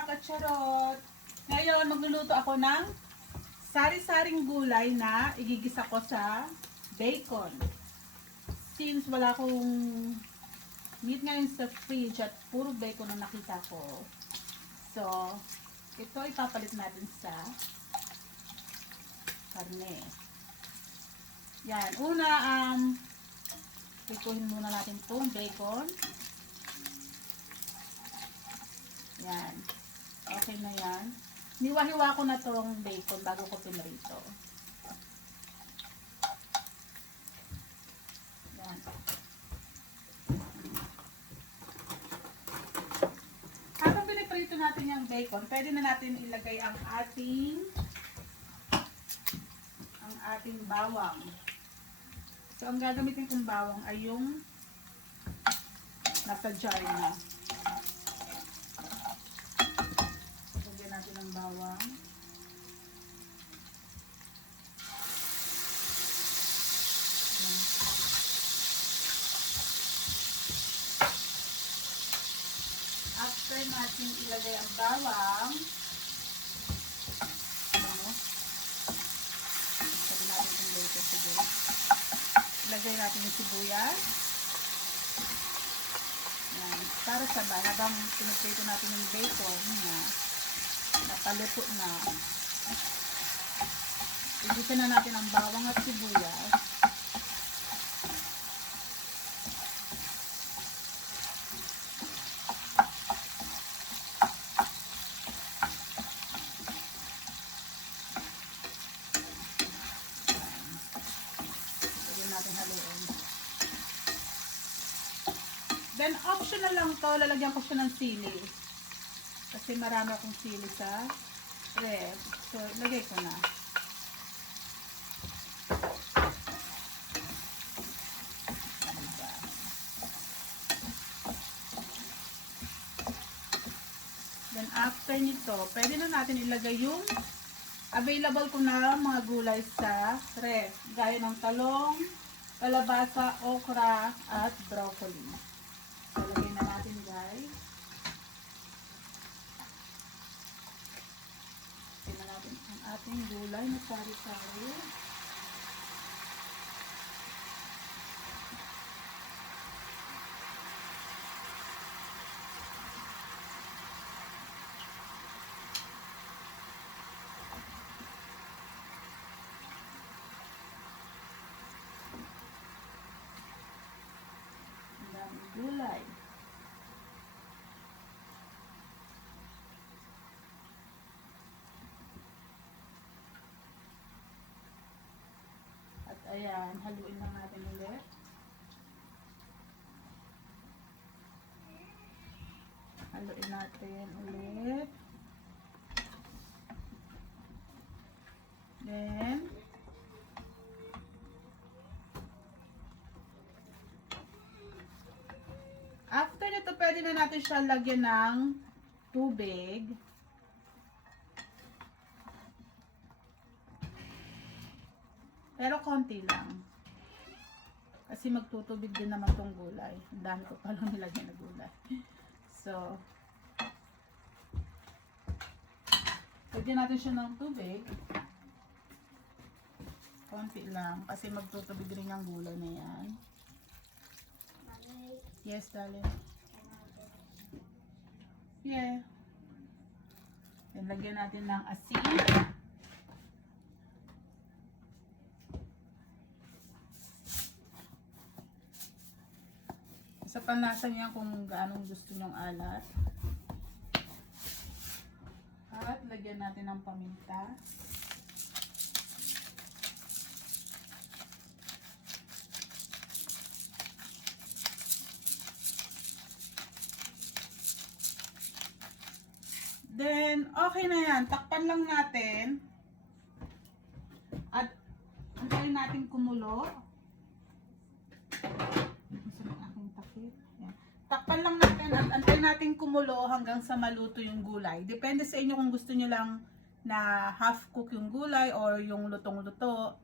mga kacharot! Ngayon, magluluto ako ng sari-saring gulay na igigisa ko sa bacon. Since wala akong meat ngayon sa fridge at puro bacon ang nakita ko. So, ito ipapalit natin sa karne. Yan. Una, pikuhin muna natin itong bacon. Yan. Okay na yan. Niwa-hiwa ko na tong bacon bago ko pinrito. Yan. Habang piniprito natin yung bacon, pwede na natin ilagay ang ating bawang. So, ang gagamitin kong bawang ay yung nasa jar na. Lagyan natin ang bawang. Yan. After natin ilagay ang bawang, ilagay natin yung sibuyas. Yan. Para sabay, habang pinuprito natin yung bacon na napaluto na, igisa na natin ang bawang at sibuyas. Then, optional lang to. Lalagyan ko siya ng sili. Kasi marami akong sili sa ref. So, lagay ko na. Then, after nito, pwede na natin ilagay yung available ko na mga gulay sa ref. Gaya ng talong, kalabasa, okra, at broccoli. Lagay na natin, guys. Lagay na natin ang ating gulay na sari-sari. Ang daming gulay. Ayan, haluin lang natin ulit. Haluin natin ulit. Then, after nito, pwede na natin siya lagyan ng tubig. Pero konti lang. Kasi magtutubig din naman tong gulay. Ang dami ko palang nilagyan na gulay. So, lagyan natin siya ng tubig. Konti lang. Kasi magtutubig rin ang gulay na yan. Yes, darling. Yeah. Then, lagyan natin ng asin. Sa panlasa niya kung gaano gusto nyong alat. At lagyan natin ng paminta. Then, okay na yan. Takpan lang natin. At antayin natin kumulo. Takpan lang natin at antayin natin kumulo hanggang sa maluto yung gulay. Depende sa inyo kung gusto nyo lang na half cook yung gulay or yung lutong-luto.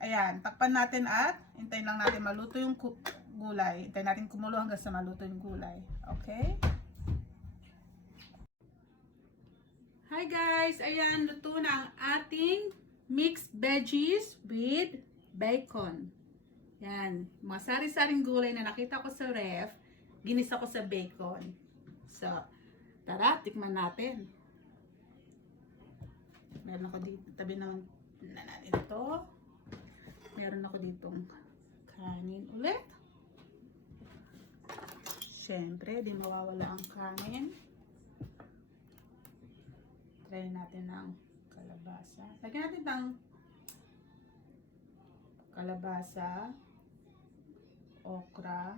Ayan, takpan natin at hintayin lang natin maluto yung gulay. Hintayin natin kumulo hanggang sa maluto yung gulay. Okay? Hi guys! Ayan, luto na ang ating mixed veggies with bacon. Yan, mga sari-saring gulay na nakita ko sa ref, ginisa ko sa bacon. So, tara, tikman natin. Meron ako dito, tabi naman na natin ito. Meron ako ditong kanin ulit. Siyempre, di mawawala ang kanin. Try natin ng kalabasa. Lagyan natin ng kalabasa, okra.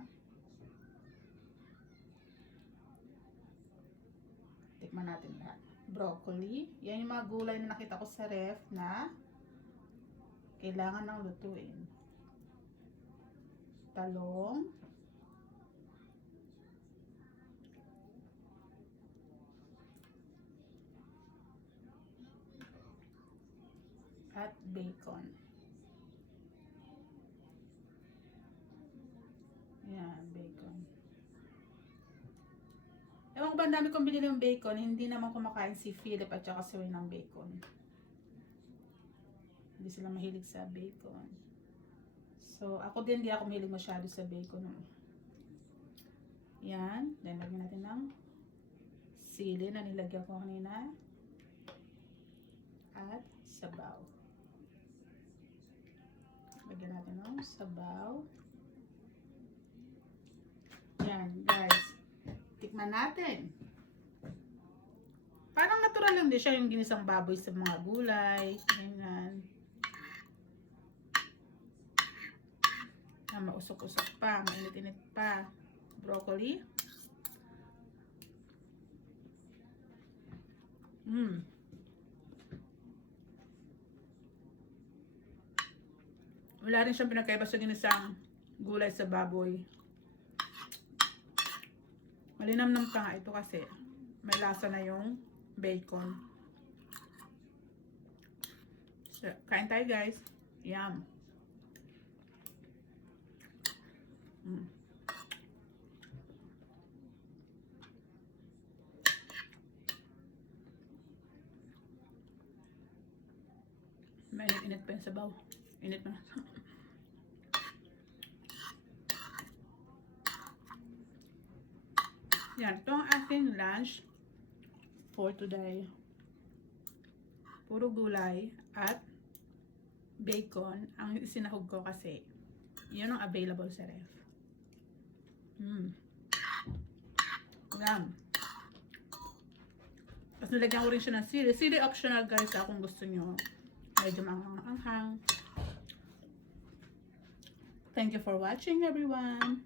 Tikman natin lahat. Broccoli. Yan yung mga gulay na nakita ko sa ref na kailangan ng lutuin. Talong. At bacon. Yan, bacon. Ewan ko ba, ang dami kong binili ng bacon, hindi naman kumakain si Philip at saka si Wayne ng bacon. Hindi sila mahilig sa bacon. So, ako din, hindi ako mahilig masyado sa bacon. Yan. Then, lagyan natin ng sili na nilagyan ko kanina. At sabaw. Lagyan natin ng sabaw. Yan, guys. Tikman natin. Parang natural lang din siya yung ginisang baboy sa mga gulay. Ganyan. Mausok-usok pa. Mainit-init pa. Broccoli. Wala rin siyang pinagkaiba sa ginisang gulay sa baboy. Malinamnam pa nga ito kasi may lasa na yung bacon. So, kain tayo guys. Yum. Mainit-init pa yung sabaw. Init pa na. Yan, ito ang ating lunch for today. Puro gulay at bacon ang isinahog ko kasi yun ang available sa ref. Yan. Tapos nilagyan ko rin siya ng sili. Sili optional guys kung gusto nyo. Medyo manghang-anghang. Thank you for watching everyone.